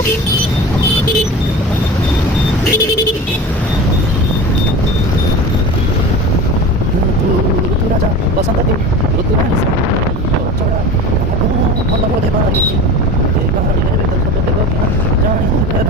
ऋतू राजा बसंत तू ऋतू राणी चौड़ा मन बोले बारी बारी रे तो सब देखो जाने कर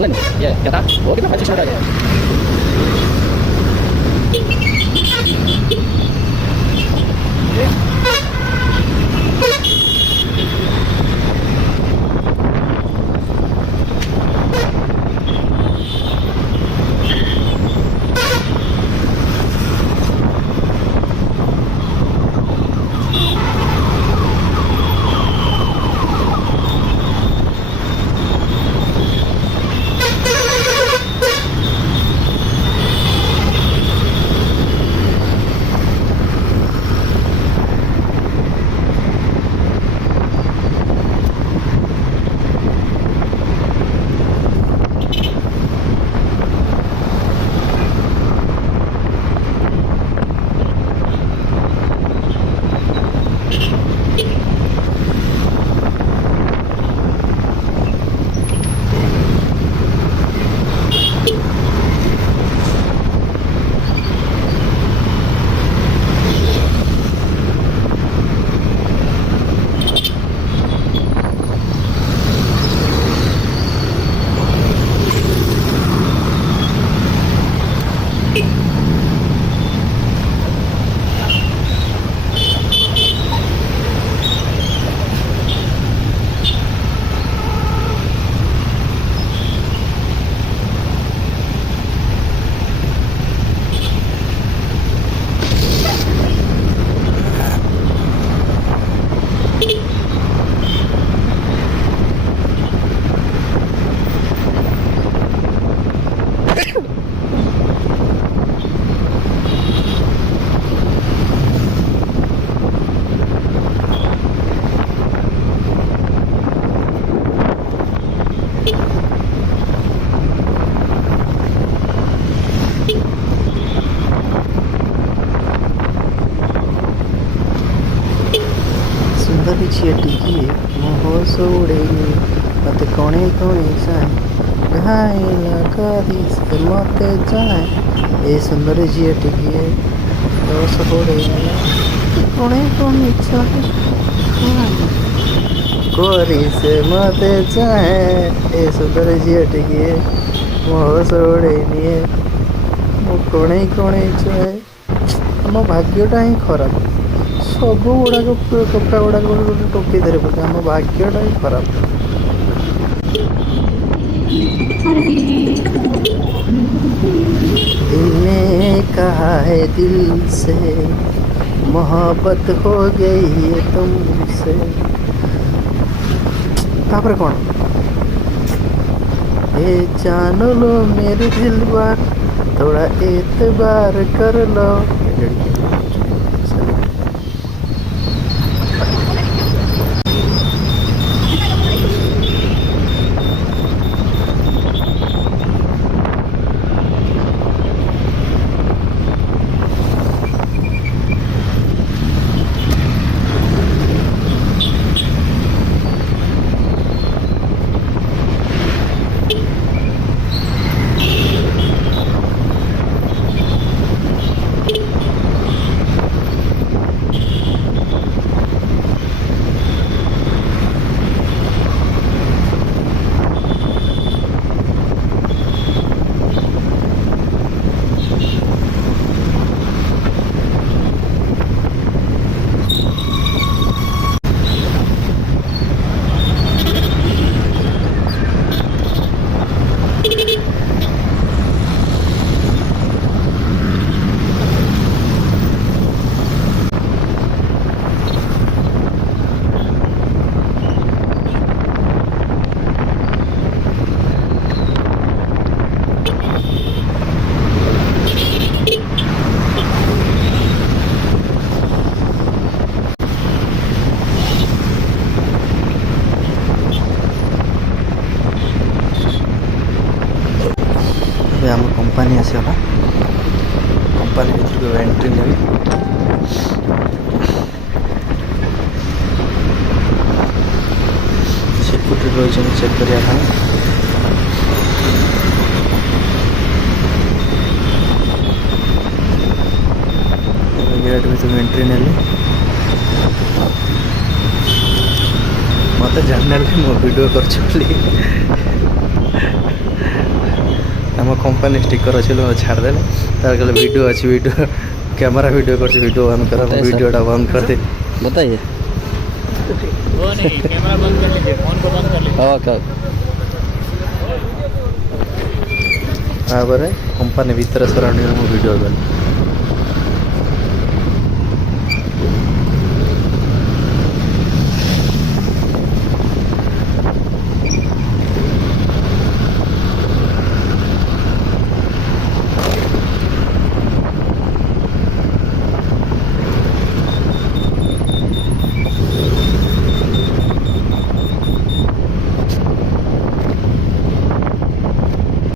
online ya kata oh kita masih ada ya झिए मोह सोड़ेनी मत कोणे कोणे जाए घायल करी से मत जाए ए सुंदर झिए टिकिए मोह सोड़ेनी कोणे कोणे जाए कोरी से मत जाए ए सुंदर झिए टिकिए मोह सोड़ेनी कोणे कोणे जाए आम भाग्यटा ही खराब सब गुड़ाक टोका गुड़ाक गोटे टोपी धरी पके आम भाग्यटा ही खराब। दिल ने कहा है दिल से मोहब्बत हो गई है तुमसे तापर कौन ए जान लो मेरे दिल बार थोड़ा एतबार कर लो आम कंपानी आसगला कंपानी भर एंट्री नहीं सिक्यूरिटी रही चेक करने गेट भर एंट्री नेली मत जान मो वीडियो कर आम कंपानी स्टिकर अच्छे छाड़दे तार कहले वीडियो अच्छी वीडियो कैमरा वीडियो कर वीडियो बंद कर वीडियोटा बंद कर दे बताइए वो नहीं कैमरा बंद कर लीजिए फोन को बंद कर लीजिए हाँ क्या कंपानी भीतर सराउंडिंग वीडियो कल